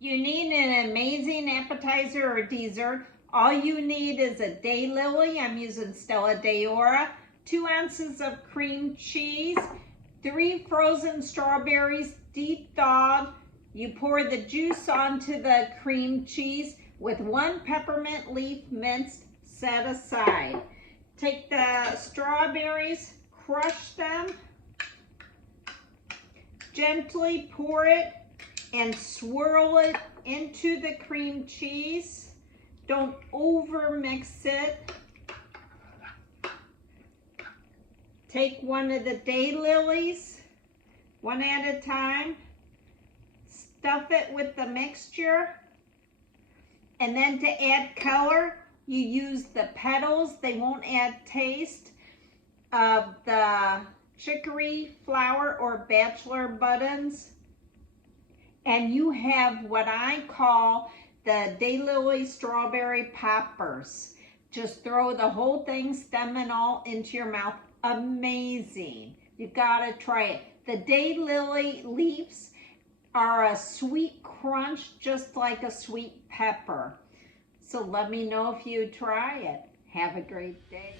You need an amazing appetizer or dessert. All you need is a daylily. I'm using Stella De Oro, 2 ounces of cream cheese, 3 frozen strawberries deep thawed. You pour the juice onto the cream cheese with 1 peppermint leaf minced set aside. Take the strawberries, crush them, gently pour it and swirl it into the cream cheese. Don't over mix it. Take one of the daylilies, one at a time. Stuff it with the mixture. And then to add color, you use the petals. They won't add taste of the chicory flower or bachelor buttons. And you have what I call the Daylily Strawberry Poppers. Just throw the whole thing, stem and all, into your mouth. Amazing. You gotta try it. The daylily leaves are a sweet crunch, just like a sweet pepper. So let me know if you try it. Have a great day.